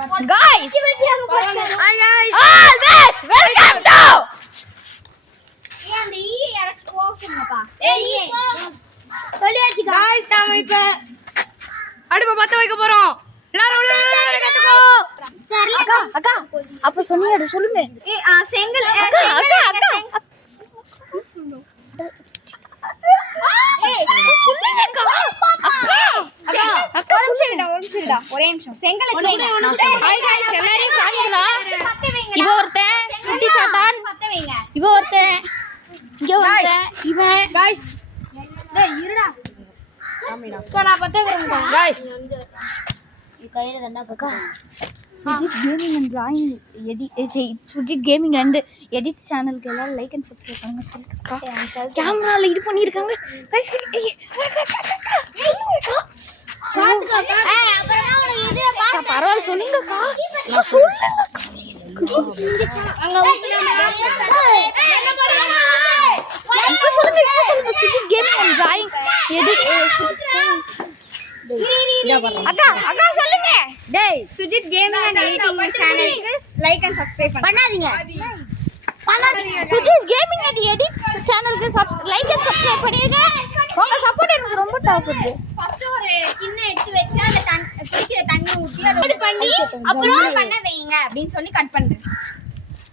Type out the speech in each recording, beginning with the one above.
Guys, hi guys. Always welcome to. அந்த ஈ யாரச்சு போடுங்கப்பா. ஏய் சொல்லியாச்சு guys நாம இப்ப அடுப்ப பத்த வைக்க போறோம். எல்லாரும் கத்துக்கோ. அக்கா அக்கா அப்ப சொன்னீங்க சொல்லுங்க. செங்கல் அக்கா ஒரே நிமிஷம் செங்கல் எல்லாரையும் காமிக்கலாம். இவ ஒருத்தன் குட்டி சாத்தான், இவ ஒருத்தன் இங்க ஒருத்தன் இவன். गाइस டேய் இருடா நான் பத்தேக்குறேன் guys கையில தண்டா பக்கா Sujith gaming and drawing Sujith gaming and edit சேனலுக்கு எல்லாரும் லைக் அண்ட் சப்ஸ்கிரைப் பண்ணுங்க சொல்லுங்க. கேமரால இது பண்ணிருக்காங்க गाइस. பரவாயில்ல சொல்லுங்கக்கா, Sujith gaming and drawing edit அக்கா சொல்லுங்க. டேய் சுஜித் கேமிங் அண்ட் எடிட்டிங் சேனலுக்கு லைக் அண்ட் சப்ஸ்கிரைப் பண்ணாதீங்க. சுஜித் கேமிங் அண்ட் எடிட் சேனலுக்கு லைக் அண்ட் சப்ஸ்கிரைப் பண்ணிருங்க. உங்க சப்போர்ட் எனக்கு ரொம்ப தேவைப்படுது. ஃபர்ஸ்ட் ஒரு கிண்ணம் எடுத்து வச்சு அந்த குடிக்கிற தண்ணி ஊத்தி அதை பண்ணி அப்புறம் பண்ண வைங்க அப்படின்னு சொல்லி கட் பண்றேன்.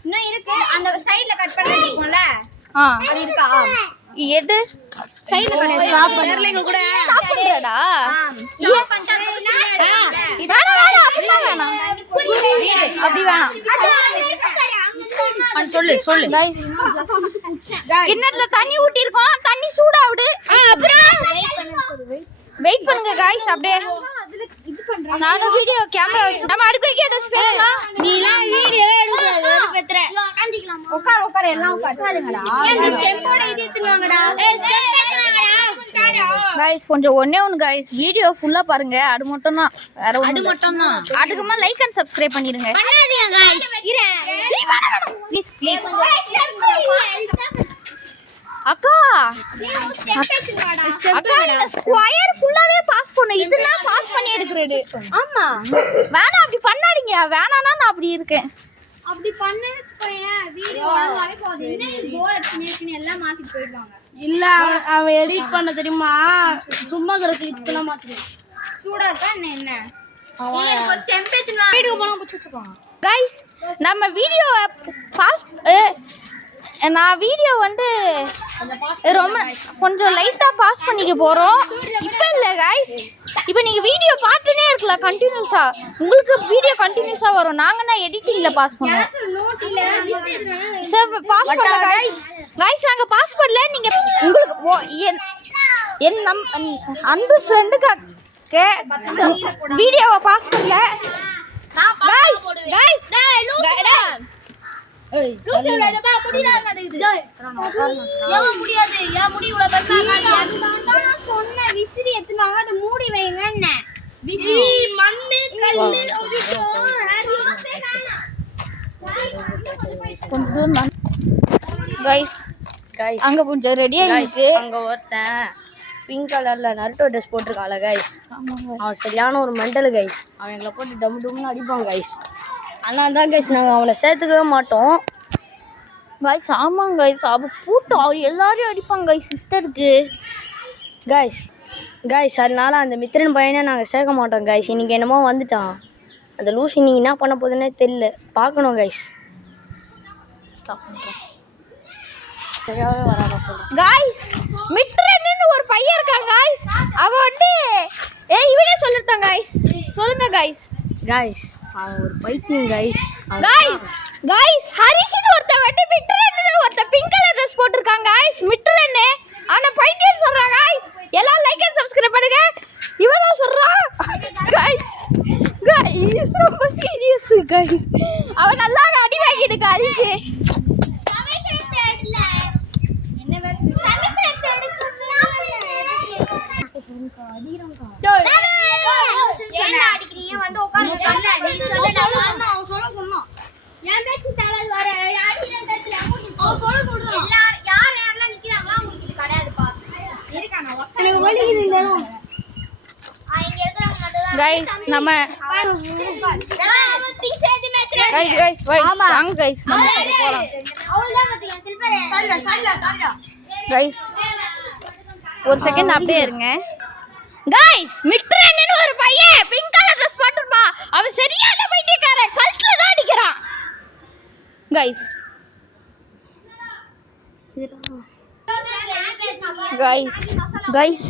இன்னும் இருக்கு அந்த சைடுல கட் பண்ண இருக்கும்ல அது இருக்கா எது சைடுல கட் ஸ்டாப் பண்ணல கூட ஸ்டாப் பண்றடா ஸ்டாப் பண்ணிட்டாங்க. வேணாம் அப்படி வேணாம் சொல்லு गाइस. கிண்ணத்துல தண்ணி ஊத்தி இருக்கோம், தண்ணி சூடாவுது. அப்புறம் வெயிட் பண்ணுங்க गाइस. அப்படியே இது பண்றேன் நானும் வீடியோ கேமரா வச்சு நம்ம அடுத்து கேட்ட ஸ்பேஸ்லாம் நீலாம் வீடியோவே எடுக்கல ஒரு பெத்ர உட்கார்ந்திக்கலாமா உட்கார் எல்லாம் உட்காருங்கடா. இந்த ஸ்டெம்போட இது எடுத்துவாங்கடா. ஏய் ஸ்டெப் எடுத்துவாங்கடா गाइस. கொஞ்சம் ஒண்ணே ஒன்னு गाइस, வீடியோ ஃபுல்லா பாருங்க. அது மட்டும் தான், வேற ஒண்ணு அது மட்டும் தான். அதுக்குமா லைக் அண்ட் சப்ஸ்கிரைப் பண்ணிருங்க. பண்ணாதீங்க गाइस. ப்ளீஸ் ப்ளீஸ் அக்கா ஸ்டெப் எடுத்துவாடா. அக்கா இந்த ஸ்கொயர் ஃபுல்லாவே பாஸ் பண்ணு. இதுனா பாஸ் பண்ணி எடுக்கிறது. ஆமா வேணாம் அப்படி பண்ணாதீங்க. வேணானா நான் அப்படி இருக்கேன். அப்படி பண்ணேன்னு வெச்சுக்கோயேன் வீடியோ ஒழுங்காவே போகுது. என்ன இது போர் அடிச்சுன்னு எல்லாம் மாத்திட்டு போயிடுவாங்க. இல்ல அவன் எடிட் பண்ண தெரியுமா, சும்மா கிரக்கு இத்தனை மாத்திரம் சூடா இருக்கா என்ன ஒரு ஸ்டெம்ப் எடுத்துவா வீடியோ போனா புடிச்சுப்பாங்க. गाइस நம்ம வீடியோ பாஸ் நான் வீடியோ வந்து ரொம்ப கொஞ்சம் லைட்டா பாஸ் பண்ணிக்க போறோம். இப்போ இல்ல गाइस, இப்போ நீங்க வீடியோ பார்த்துனே இருக்கலாம் கண்டினியூஸா. உங்களுக்கு வீடியோ கண்டினியூஸா வரும். நாங்கன்னா எடிட்டிங்ல பாஸ் பண்ணுவோம். ஏதாச்சும் நோட் இல்ல மிஸ் எடுத்துவாங்க. சார் பாஸ் பண்ணல गाइस நாங்க பாஸ் பண்ணல. நீங்க உங்களுக்கு என் அன்பு ஃப்ரெண்டுக்கு வீடியோவை பாஸ் பண்ணல गाइस. டேய் லூசு வேலை பா முடிடா நடக்குது. ஏன் முடியாது? ஏன் முடி இவ்வளவு பெருசாகாது? நான் சொன்ன விசிறி எடுத்துவாங்க அதை மூடி வைங்கன்னு. விசிறி மண்ணு கல்லு அடிச்சோ गाइस அங்க கொஞ்சம் ரெடி ஆயிடுச்சு. அங்க ஒருத்தன் பிங்க் கலர்ல நருட்டோ ட்ரெஸ் போட்டிருக்கான்ல गाइस, அவன் சரியான ஒரு மெண்டல் गाइस. அவன் எங்களை போட்டு டம் டம்னு அடிப்பான் गाइस. அதனால தான் गाइस நாங்கள் அவனை சேர்த்துக்கவே மாட்டோம் गाइस. ஆமாங்க गाइस, அவ கூட்டு அவர் எல்லாரையும் அடிப்பாங்க गाइस சிஸ்டருக்கு. गाइस அதனால அந்த மித்திரன் பையனை நாங்கள் சேர்க்க மாட்டோம் गाइस. இன்னைக்கு என்னமோ வந்துட்டான் அந்த லூஸ். இன்னைக்கு என்ன பண்ண போகுதுன்னே தெரியல, பார்க்கணும் गाइस. ஸ்டாப் பண்றோம் சரியாகவே வராதா சொல்லுங்க गाइस. மித்ரன்னு ஒரு பையன் இருக்கான் गाइस. அவ வந்து இவனே சொல்லிட்டான் गाइस. சொல்லுங்க गाइस அவன் ஒரு பைத்தியம் गाइस ஹரிஷின் ஒருத்தன் வந்து மித்ரன்னு ஒருத்தன் பிங்க் கலர் ட்ரெஸ் போட்டுருக்கான் गाइस. மித்ரன்னு அவன பைத்தியம் சொல்றான் गाइस. எல்லாம் லைக் அண்ட் சப்ஸ்கிரைப் பண்ணுங்க. இவனோ சொல்றான் गाइस ரொம்ப சீரியஸ் गाइस. அவன் நல்லா அடி வாங்கிடுங்க ஹரிஷ். गाइस நம்ம கைஸ் வாங்க கைஸ் நம்ம போலாம் அவ்வளவுதான் பாத்தீங்க சில்வர் கைஸ் ஒரு செகண்ட் அப்படியே இருங்க கைஸ் மிட்ரேன்னு ஒரு பையன் பிங்க் கலர் ட்ரெஸ் போட்டுப்பா அவன் சரியான பைத்தியக்காரன் கல்ட்ல தான் அடிக்கிறான் கைஸ் கைஸ்